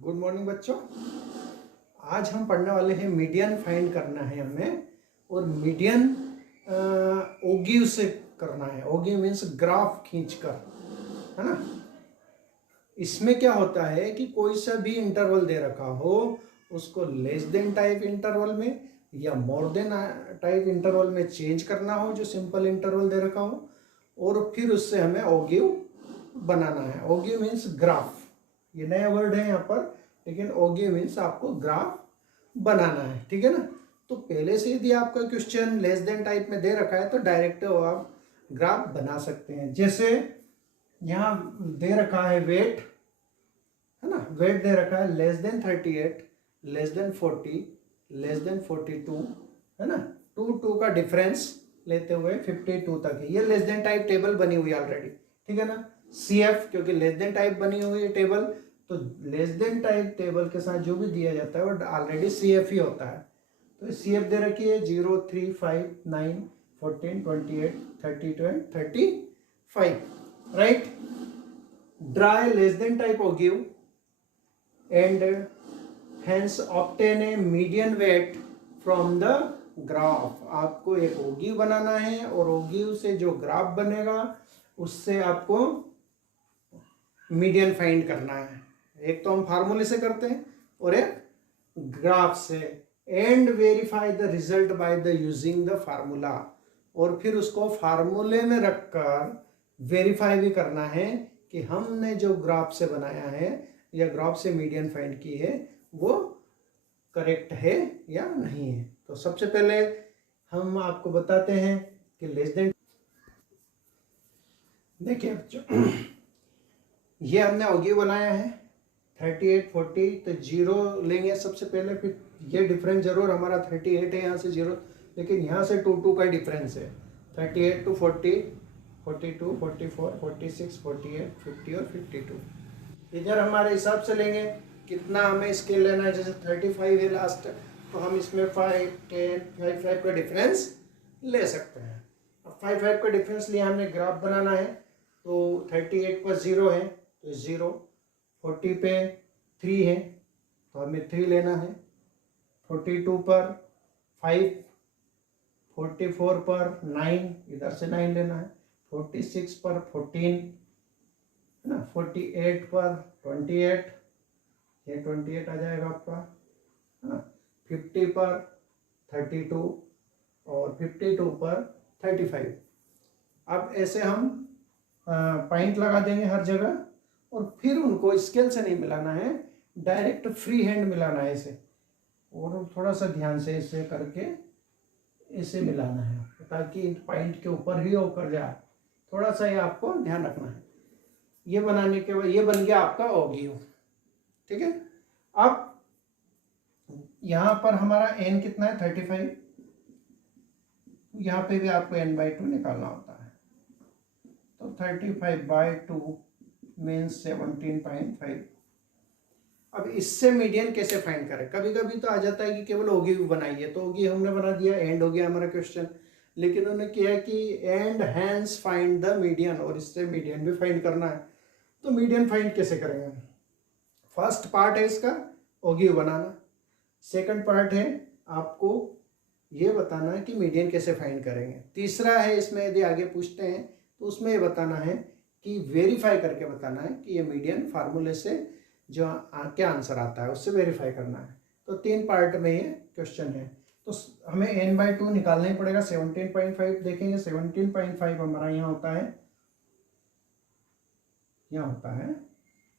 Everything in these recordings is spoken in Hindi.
गुड मॉर्निंग बच्चों। आज हम पढ़ने वाले हैं मीडियन फाइंड करना है हमें, और मीडियन ओगिव से करना है। ओगिव मीन्स ग्राफ खींचकर, है ना। इसमें क्या होता है कि कोई सा भी इंटरवल दे रखा हो, उसको लेस देन टाइप इंटरवल में या मोर देन टाइप इंटरवल में चेंज करना हो, जो सिंपल इंटरवल दे रखा हो, और फिर उससे हमें ओगिव बनाना है। ओगिव मीन्स ग्राफ, ये नया वर्ड है यहाँ पर, लेकिन ओगिव मीन्स आपको ग्राफ बनाना है, ठीक है ना। तो पहले से यदि आपका क्वेश्चन लेस देन टाइप में दे रखा है तो डायरेक्ट आप ग्राफ बना सकते हैं। जैसे यहाँ दे रखा है वेट, है ना, वेट दे रखा है less than 38, less than 40, less than 42, है ना। 2 का डिफरेंस लेते हुए 52 तक है। ये लेस देन टाइप टेबल बनी हुई है ऑलरेडी, ठीक है ना। CF क्योंकि लेस देन टाइप बनी हुई है टेबल, तो लेस देन टाइप टेबल के साथ जो भी दिया जाता है वो ऑलरेडी CF ही होता है। तो CF दे रखी है 0, 3, 5, 9, 14, 28, 32 and 35, right. Draw less than type ogive and hence obtain a median weight from the graph। आपको एक ओगिव बनाना है और ओगिव से जो ग्राफ बनेगा उससे आपको मीडियन फाइंड करना है। एक तो हम फार्मूले से करते हैं और एक ग्राफ से। And verify the result by the using the formula, और फिर उसको फार्मूले में रखकर वेरीफाई भी करना है कि हमने जो ग्राफ से बनाया है या ग्राफ से मीडियन फाइंड की है वो करेक्ट है या नहीं है। तो सबसे पहले हम आपको बताते हैं कि लेस देन, देखिए बच्चों, ये हमने ओगिव बनाया है 38, 40, तो 0 लेंगे सबसे पहले। फिर ये डिफरेंस जरूर हमारा 38 है यहाँ से 0, लेकिन यहाँ से 2 का डिफरेंस है। 38 to 40, 42, 44, 46, 48, 50 और 52। इधर हमारे हिसाब से लेंगे कितना हमें स्केल लेना है। जैसे 35 है लास्ट, तो हम इसमें 5, 10, 5 का डिफरेंस ले सकते हैं। अब 5 का डिफरेंस लिया, हमने ग्राफ बनाना है। तो 38 पर 0 है तो 0, 40 पे 3 है तो हमें 3 लेना है, 42 पर 5, 44 पर 9, इधर से 9 लेना है, 46 पर 14, है ना, 48 पर 28, ये 28 आ जाएगा आपका, है ना, 50 पर 32 और 52 पर 35। अब ऐसे हम पॉइंट लगा देंगे हर जगह, और फिर उनको स्केल से नहीं मिलाना है, डायरेक्ट फ्री हैंड मिलाना है इसे, और थोड़ा सा ध्यान से इसे करके इसे मिलाना है ताकि पॉइंट के ऊपर ही होकर जाए। थोड़ा सा ये आपको ध्यान रखना है। ये बनाने के बाद ये बन गया आपका ओगिव, ठीक है। अब यहां पर हमारा n कितना है 35, यहां पे भी आपको n/2 निकालना होता है। तो 35/2 मीन्स 17.5। अब इससे मीडियन कैसे फाइंड करें। कभी कभी तो आ जाता है कि केवल ओगिव बनाइए, तो ओगिव हमने बना दिया, एंड हो गया हमारा क्वेश्चन। लेकिन उन्होंने किया कि and hence find the median, और इससे मीडियन भी फाइंड करना है। तो मीडियन फाइंड कैसे करेंगे। फर्स्ट पार्ट है इसका ओगिव बनाना, सेकंड पार्ट है आपको ये बताना है कि मीडियन कैसे फाइंड करेंगे। तीसरा है इसमें यदि आगे पूछते हैं तो उसमें ये बताना है कि वेरीफाई करके बताना है कि ये मीडियन फार्मूले से जो क्या आंसर आता है उससे वेरीफाई करना है। तो 3 पार्ट में ये क्वेश्चन है। तो हमें n/2 निकालना ही पड़ेगा। 17.5 देखेंगे, 17.5 हमारा यहाँ होता है, यहाँ होता है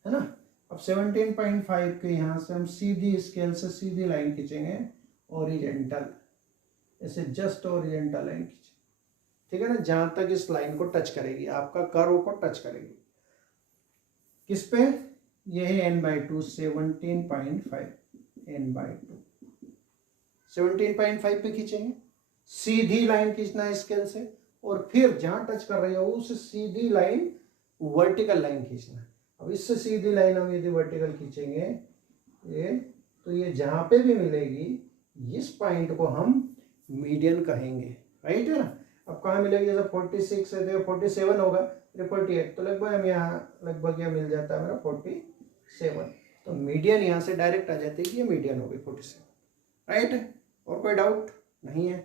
ना। अब 17.5 के यहाँ से हम सीधी स्केल से सीधी लाइन खींचेंगे, ओरिजेंटल, ऐसे जस्ट ओरिजेंटल लाइन खींचे, ठीक है ना, जहां तक इस लाइन को टच करेगी, आपका कर्व को टच करेगी। किस पे, ये है n/2, 17.5, n/2 17.5 पे खींचेंगे, सीधी लाइन खींचना है स्केल से, और फिर जहां टच कर रही है उस सीधी लाइन वर्टिकल लाइन खींचना है। अब इससे सीधी लाइन हम यदि वर्टिकल खींचेंगे ये, तो ये जहां पे भी मिलेगी इस पॉइंट को हम मीडियन कहेंगे, राइट है ना। अब कहाँ मिलेगी, जैसे 46 है तो 47 होगा, 48, तो लगभग हम यहाँ लगभग यह मिल जाता है मेरा 47। तो मीडियन यहाँ से डायरेक्ट आ जाती है कि ये मीडियन हो गई 47, राइट है। और कोई डाउट नहीं है।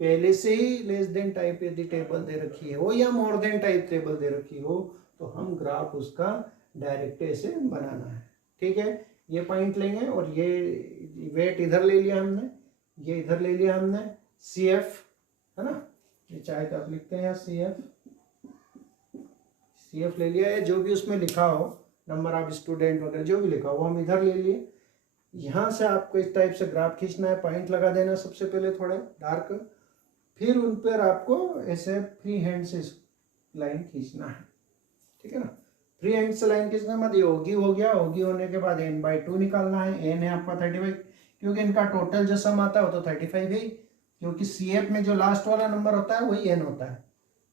पहले से ही लेस देन टाइप यदि टेबल दे रखी हो या मोर देन टाइप टेबल दे रखी हो तो हम ग्राफ उसका डायरेक्ट ऐसे बनाना है, ठीक है। ये पॉइंट लेंगे और ये वेट इधर ले लिया हमने, ये इधर ले लिया हमने, सी एफ है ना, ये चाहे तो आप लिखते हैं यहाँ सी एफ ले लिया है, जो भी उसमें लिखा हो नंबर ऑफ स्टूडेंट वगैरह जो भी लिखा हो वो हम इधर ले लिए। यहाँ से आपको इस टाइप से ग्राफ खींचना है, पॉइंट लगा देना सबसे पहले थोड़े डार्क, फिर उन पर आपको ऐसे फ्री हैंड से लाइन खींचना है, ठीक है ना। फ्री हैंड से लाइन खींचना मतलब होगी हो गया, होगी होने के बाद n/2 निकालना है। n है आपका 35, क्योंकि इनका टोटल जो सम आता है वो तो 35 है, क्योंकि CF में जो लास्ट वाला नंबर होता है वही n होता है।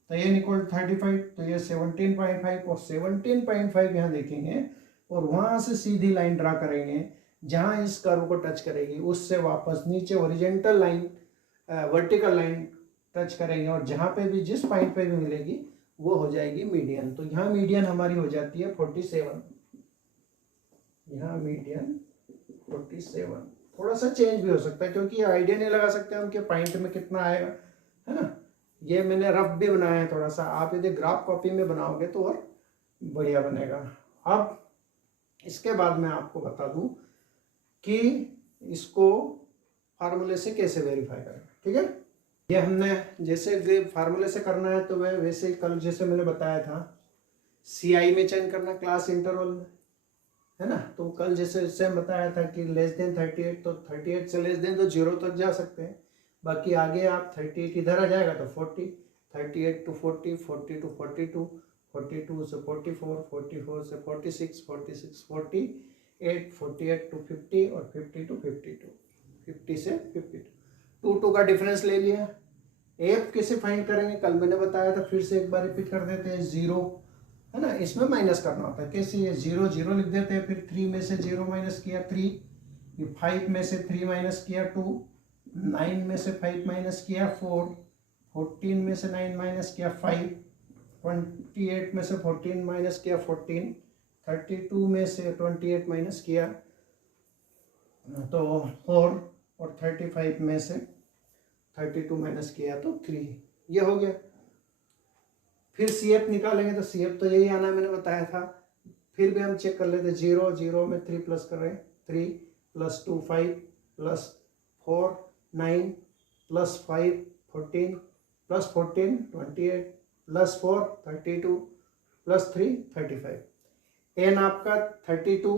तो n = 35, तो ये 17.5 और 17.5 यहाँ देखेंगे और वहाँ से सीधी लाइन ड्रा करेंगे जहाँ इस कर्व को टच करेगी उससे वापस नीचे horizontal line vertical line touch करेंगे और जहाँ पे भी जिस पॉइंट पे भी मिलेगी वो हो जाएगी मीडियन। तो यहाँ मीडियन हमारी हो जाती है 47, यहाँ मीडियन 47। थोड़ा सा चेंज भी हो सकता है क्योंकि आइडिया नहीं लगा सकते हम कि पॉइंट में कितना आएगा, है ना। ये मैंने रफ भी बनाया है थोड़ा सा, आप यदि ग्राफ कॉपी में बनाओगे तो और बढ़िया बनेगा। अब इसके बाद मैं आपको बता दूं कि इसको फार्मूले से कैसे वेरीफाई करें, ठीक है। ये हमने जैसे फार्मूले से करना है तो वह वैसे कल जैसे मैंने बताया था CI में चेंज करना क्लास इंटरवल में, है ना। तो कल जैसे बताया था कि लेस देन 38, तो 38 से लेस देन तो 0 तक जा सकते हैं, बाकी आगे आप 38 इधर आ जाएगा तो 40, 38 to 40, 40 to 42, 42 से 44, 44 से 46, 46 48, 48 to 50 और 50 to 52, 50 से 52, 2 का डिफरेंस ले लिया। एफ कैसे फाइंड करेंगे कल मैंने बताया था, फिर से एक बार रिपीट कर देते हैं। 0 है ना, इसमें माइनस करना होता है कैसे, ये 0 0 लिख देते हैं, फिर 3 में से 0 माइनस किया 3, 5 में से 3 माइनस किया 2, 9 में से 5 माइनस किया 4, 14 में से 9 माइनस किया 5, 28 में से 14 माइनस किया 14, 32 में से 28 माइनस किया तो 4 और 35 में से 32 माइनस किया तो 3, ये हो गया। फिर CF निकालेंगे तो CF तो यही आना मैंने बताया था। फिर भी हम चेक कर लेते, 0 0 में 3 प्लस कर रहे हैं, 3 + 2 5 + 4 9 + 5 14 + 14 28 + 4 32 + 3 35। n आपका 32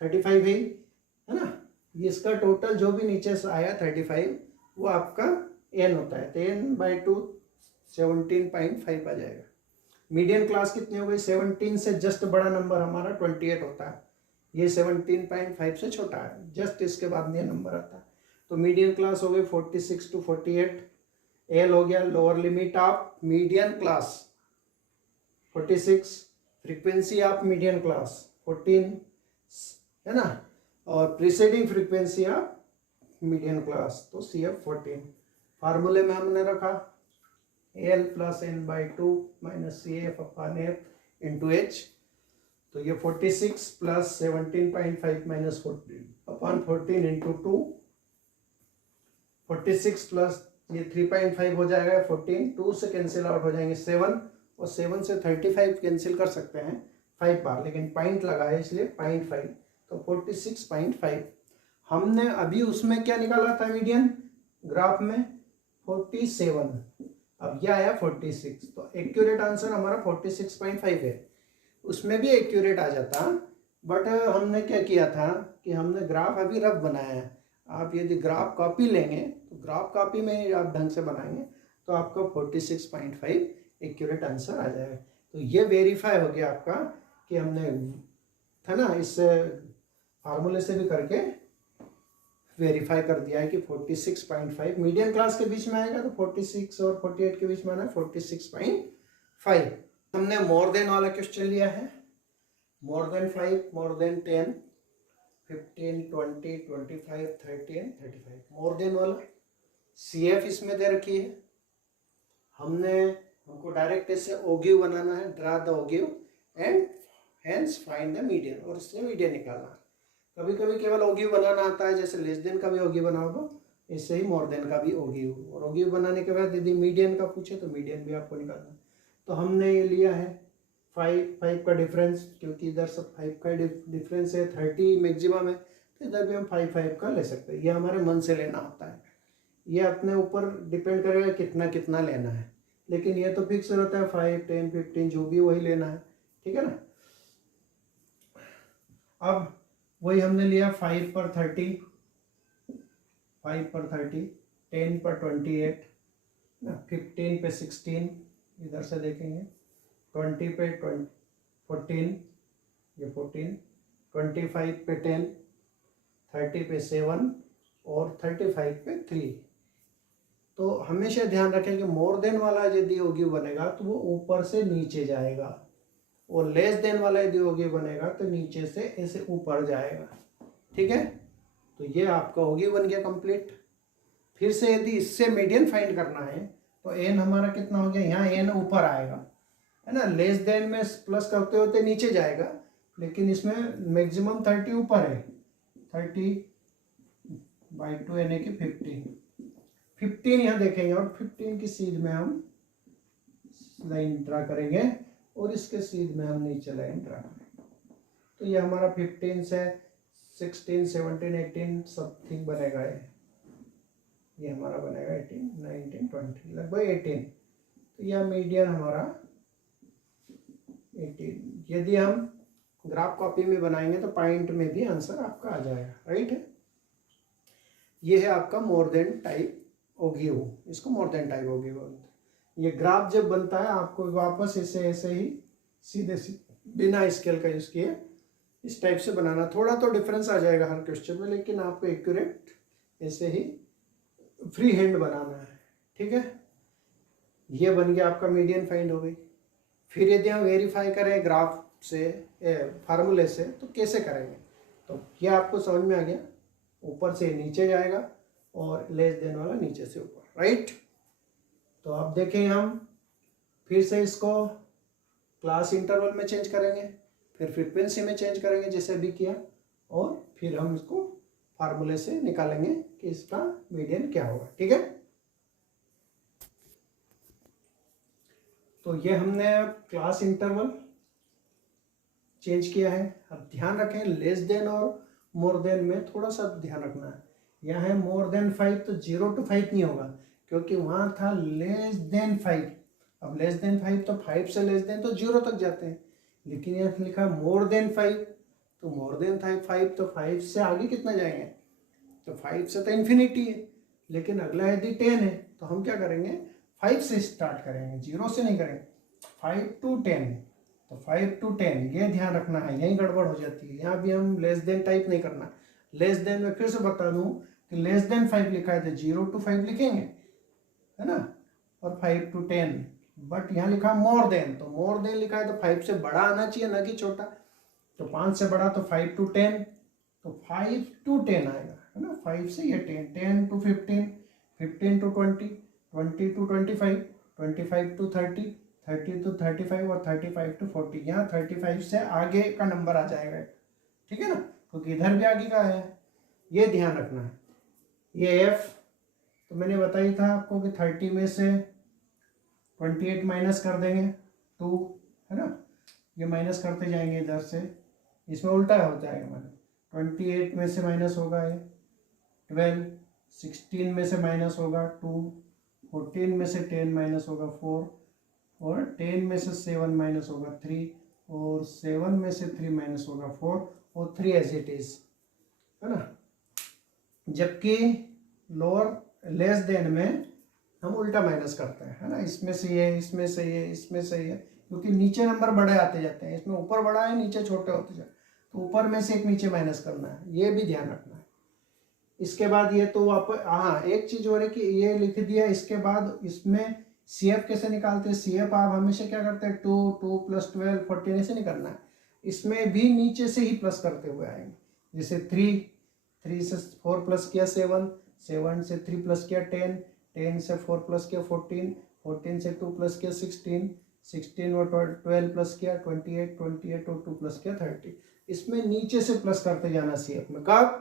35 है ना, ये इसका टोटल जो भी नीचे से आया 35 वो आपका n होता है, तो n/2 17.5 आ जाएगा। मीडियन क्लास कितनी हो गई, 17 से जस्ट बड़ा नंबर हमारा 28 होता है, ये 17.5 से छोटा है, जस्ट इसके बाद ये नंबर आता है। तो मीडियन क्लास हो गई 46 to 48, एल हो गया lower limit of median class 46, frequency of median class 14 है ना, और preceding frequency of median class तो CF 14। फार्मूले में हमने रखा L + n/2 - CF/F × H, तो ये 46 + 17.5 - 14/14 × 2, 46 प्लस ये 3.5 हो जाएगा 14, 2 से कैंसिल आउट हो जाएंगे 7 और 7 से 35 कैंसिल कर सकते हैं 5 बार, लेकिन पॉइंट लगा है इसलिए 0.5, तो 46.5। हमने अभी उसमें क्या निकाला था मीडियन ग्राफ में 47, अब यह आया 46, तो एक्यूरेट आंसर हमारा 46.5 है। उसमें भी एक्यूरेट आ जाता, बट हमने क्या किया था कि हमने ग्राफ अभी रफ बनाया है। आप यदि ग्राफ कॉपी लेंगे तो ग्राफ कॉपी में आप ढंग से बनाएंगे तो आपका 46.5 एक्यूरेट आंसर आ जाएगा। तो ये वेरीफाई हो गया आपका कि हमने था ना इस फार्मूले से भी करके वेरीफाई कर दिया है कि 46.5 मीडियम क्लास के बीच में आएगा, तो 46 और 48 के बीच में आना 46.5। हमने मोर देन वाला क्वेश्चन लिया है, more than 5, more than 10, 15, 20, 25, 30 and 35, more than वाला CF इसमें दे रखी है। हमको डायरेक्ट इससे ओगिव बनाना है, draw the ogive and hence find the median, और इससे मीडियन निकालना। कभी कभी केवल ओगिव बनाना आता है, जैसे लेस देन का भी ओगिव बनाओ तो इससे ही मोर देन का भी ओगिव, और ओगिव बनाने के बाद यदि मीडियन का पूछे तो मीडियन भी आपको निकालना। तो हमने ये लिया है 5 का डिफरेंस, क्योंकि इधर सब 5 का डिफरेंस है, 30 मैक्सिमम है, तो इधर भी हम 5 का ले सकते हैं। ये हमारे मन से लेना होता है, ये अपने ऊपर डिपेंड करेगा कितना कितना लेना है, लेकिन ये तो फिक्स रहता है 5, 10, 15 जो भी वही लेना है, ठीक है ना। अब वही हमने लिया 5 पर 30, 5 पर 30, 10 पर 28 ना, 15 पे 16, इधर से देखेंगे 20 पे 14, ये 14, 25 पे 10, 30 पे 7 और 35 पे 3। तो हमेशा ध्यान रखें कि मोर देन वाला यदि ओगिव बनेगा तो वो ऊपर से नीचे जाएगा, और लेस देन वाला यदि ओगिव बनेगा तो नीचे से ऐसे ऊपर जाएगा, ठीक है। तो ये आपका ओगिव बन गया कंप्लीट। फिर से यदि इससे मीडियन फाइंड करना है तो एन हमारा कितना हो गया, यहाँ एन ऊपर आएगा, है ना। लेस देन में प्लस करते होते नीचे जाएगा, लेकिन इसमें मैक्सिमम 30 ऊपर है, 30/2 यानी कि 15 यहाँ देखेंगे, और 15 की सीध में हम लाइन ड्रा करेंगे, और इसके सीध में हम नीचे लाइन ड्रा करेंगे। तो ये हमारा 15 से 16, 17, 18 समथिंग बनेगा, ये हमारा बनेगा 18, 19, 20, लगभग 18। तो यह मीडियन हमारा 18। यदि हम ग्राफ कॉपी में बनाएंगे तो पॉइंट में भी आंसर आपका आ जाएगा, राइट है। ये है आपका मोर देन टाइप ओगिव, इसको मोर देन टाइप ओगिव बोलते हैं। ये ग्राफ जब बनता है आपको वापस ऐसे ही सीधे बिना स्केल का यूज किए इस टाइप से बनाना। थोड़ा तो डिफरेंस आ जाएगा हर क्वेश्चन में, लेकिन आपको एक्यूरेट ऐसे ही फ्री हैंड बनाना है, ठीक है। ये बन गया आपका मीडियन फाइंड हो गई। फिर यदि हम वेरीफाई करें ग्राफ से, फार्मूले से, तो कैसे करेंगे, तो ये आपको समझ में आ गया, ऊपर से नीचे जाएगा और लेस देन वाला नीचे से ऊपर, राइट। तो अब देखें हम फिर से इसको क्लास इंटरवल में चेंज करेंगे, फिर फ्रीक्वेंसी में चेंज करेंगे जैसे अभी किया, और फिर हम इसको फार्मूले से निकालेंगे कि इसका मीडियन क्या होगा, ठीक है। तो ये हमने क्लास इंटरवल चेंज किया है। अब ध्यान रखें लेस देन और मोर देन में थोड़ा सा ध्यान रखना है। यहाँ है मोर देन 5, तो 0 to 5 नहीं होगा, क्योंकि वहाँ था लेस देन 5। अब लेस देन 5 तो 5 से लेस देन तो 0 तक जाते हैं, लेकिन यहाँ लिखा मोर देन 5, तो मोर देन 5 तो 5 से आगे कितना जाएंगे, तो 5 से तो इन्फिनिटी है, लेकिन अगला यदि 10 है तो हम क्या करेंगे, 5 से स्टार्ट करेंगे, 0 से नहीं करेंगे। 5 to 10, तो 5 to 10 ये ध्यान रखना है, यही गड़बड़ हो जाती है। यहाँ भी हम लेस देन टाइप नहीं करना। लेस देन में फिर से बता दूं कि लेस देन 5 लिखा है तो 0 to 5 लिखेंगे, है ना, और 5 to 10। बट यहाँ लिखा मोर देन, तो मोर देन लिखा है तो 5 से बड़ा आना चाहिए, ना कि छोटा। तो 5 से बड़ा तो 5 to 10, तो 5 to 10 आएगा, है ना। 5 से ये 10, 10 to 15, 15 to 20, 20 to 25, 25 to 30, 30 to 35 और 35 to 40। यहाँ 35 से आगे का नंबर आ जाएगा, ठीक है ना, क्योंकि इधर भी आगे का है, ये ध्यान रखना है। ये एफ तो मैंने बताई था आपको कि 30 में से 28 माइनस कर देंगे 2, है ना, ये माइनस करते जाएंगे इधर से, इसमें उल्टा हो जाएगा, मतलब 28 में से माइनस होगा ये 12, 16 में से माइनस होगा 2, 14 में से 10 माइनस होगा 4, और 10 में से 7 माइनस होगा 3, और 7 में से 3 माइनस होगा 4, और 3 एज इट इज, है ना। जबकि लोअर लेस देन में हम उल्टा माइनस करते हैं, है ना, इसमें से ये, इसमें से ये, इसमें से ये, क्योंकि नीचे नंबर बड़े आते जाते हैं, इसमें ऊपर बड़ा है नीचे छोटे होते जाते, तो ऊपर में से एक नीचे माइनस करना है, ये भी ध्यान रखना है। इसके बाद ये तो आप, हाँ एक चीज हो रही कि ये लिख दिया, इसके बाद इसमें CF कैसे निकालते हैं, CF आप हमेशा क्या करते हैं 2, 2 + 12, 14 ऐसे नहीं करना है, इसमें भी नीचे से ही प्लस करते हुए आएंगे। जैसे 3 से 4 प्लस किया 7, 7 से 3 प्लस किया 10, 10 से 4 प्लस किया 14, 14 से 2 प्लस किया 16, 16 और 12 प्लस किया 28, 28 और 2 प्लस किया 30। इसमें नीचे से प्लस करते जाना CF में। कब?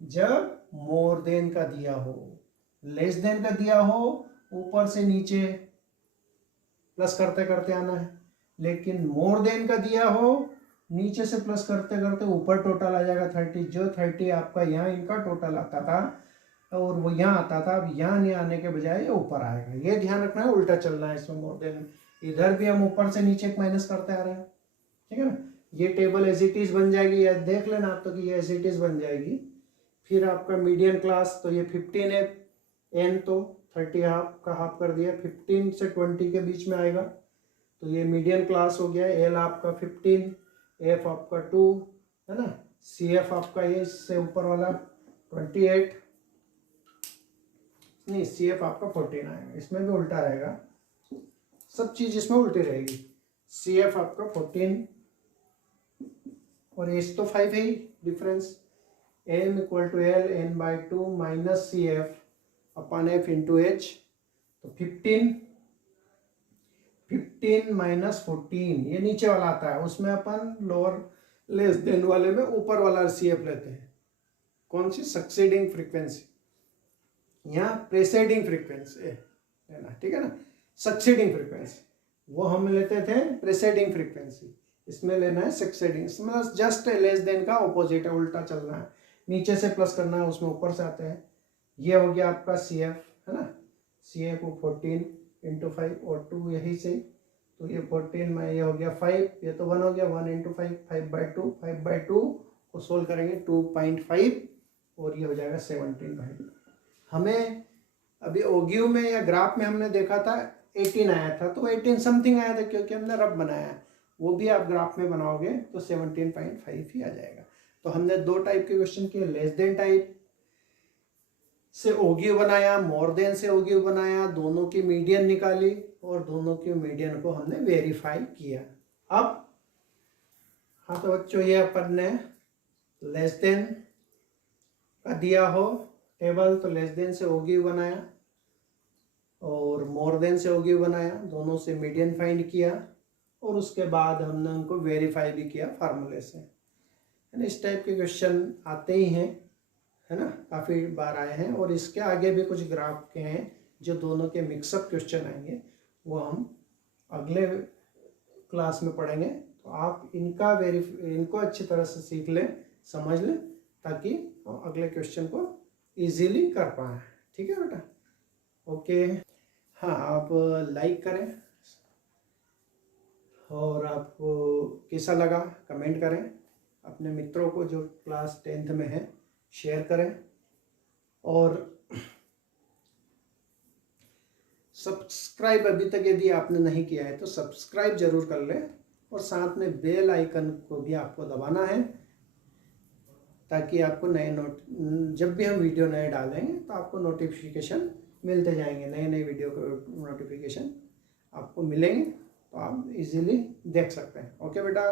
जब मोर देन का दिया हो, लेस देन का दिया हो ऊपर से नीचे प्लस करते करते आना है, लेकिन मोर देन का दिया हो नीचे से प्लस करते करते ऊपर टोटल आ जाएगा 30। जो 30 आपका यहाँ इनका टोटल आता था और वो यहाँ आता था, अब यहाँ नहीं आने के बजाय ये ऊपर आएगा। ये ध्यान रखना है, उल्टा चलना है इसमें। मोर देन इधर भी हम ऊपर से नीचे माइनस करते आ रहे हैं, ठीक है ना। ये टेबल एज इट इज बन जाएगी, या देख लेना आप तो कि ये एज इट इज बन जाएगी। फिर आपका मीडियन क्लास तो ये 15 है, एन तो 30 हाफ का हाफ कर दिया, 15 से 20 के बीच में आएगा तो ये मीडियन क्लास हो गया। एल आपका 15, एफ आपका 2 है ना, सी एफ आपका ये इससे ऊपर वाला 28, नहीं सी एफ आपका 14 आएगा। इसमें भी उल्टा रहेगा, सब चीज इसमें उल्टी रहेगी। सी एफ आपका 14 और एच तो 5 है ही difference. M equal to L N by 2 minus C F अपन एफ इंटू एच, तो 15 माइनस 14 ये नीचे वाला आता है, उसमें अपन लोअर लेस देन वाले में ऊपर वाला सी एफ लेते हैं। कौन सी? सक्सीडिंग फ्रीक्वेंसी, यहाँ प्रेसीडिंग फ्रीक्वेंसी लेना, ठीक है ना। सक्सीडिंग फ्रीक्वेंसी वो हम लेते थे प्रेसीडिंग फ्रीक्वेंसी, इसमें लेना है सक्सीडिंग। इसमें जस्ट लेस देन का ऑपोजिट है, उल्टा चलना है, नीचे से प्लस करना है, उसमें ऊपर से आते हैं। ये हो गया आपका सी एफ है ना, सी एफ को 14 इंटू 5 और 2 यही से, तो ये 14 में ये हो गया 5, ये तो 1 हो गया, 1 इंटू 5, 5/2, 5/2 को सोल्व करेंगे 2.5 और ये हो जाएगा 17/2। हमें अभी ओगियो में या ग्राफ में हमने देखा था 18 आया था, तो 18 समथिंग आया था क्योंकि हमने रफ बनाया है। वो भी आप ग्राफ में बनाओगे तो 17.5 ही आ जाएगा। तो हमने दो टाइप के क्वेश्चन किए, लेस देन टाइप से ओगियो बनाया, मोर देन से ओगियो बनाया, दोनों की मीडियन निकाली और दोनों के मीडियन को हमने वेरीफाई किया। अब हाँ तो बच्चों ये अपन ने लेस देन का दिया हो टेबल, तो लेस देन से ओगियो बनाया और मोर देन से ओगियो बनाया, दोनों से मीडियन फाइंड किया और उसके बाद हमने उनको वेरीफाई भी किया फार्मूले से। इस टाइप के क्वेश्चन आते ही हैं, है ना, काफ़ी बार आए हैं। और इसके आगे भी कुछ ग्राफ के हैं जो दोनों के मिक्सअप क्वेश्चन आएंगे, वो हम अगले क्लास में पढ़ेंगे। तो आप इनको अच्छी तरह से सीख लें, समझ लें, ताकि हम अगले क्वेश्चन को इजीली कर पाएँ। ठीक है बेटा, ओके। हाँ, आप लाइक करें और आपको कैसा लगा कमेंट करें, अपने मित्रों को जो क्लास 10th में है शेयर करें और सब्सक्राइब अभी तक यदि आपने नहीं किया है तो सब्सक्राइब जरूर कर लें और साथ में बेल आइकन को भी आपको दबाना है, ताकि आपको जब भी हम वीडियो नए डालेंगे तो आपको नोटिफिकेशन मिलते जाएंगे। नए वीडियो के नोटिफिकेशन आपको मिलेंगे तो आप इजीली देख सकते हैं। ओके बेटा।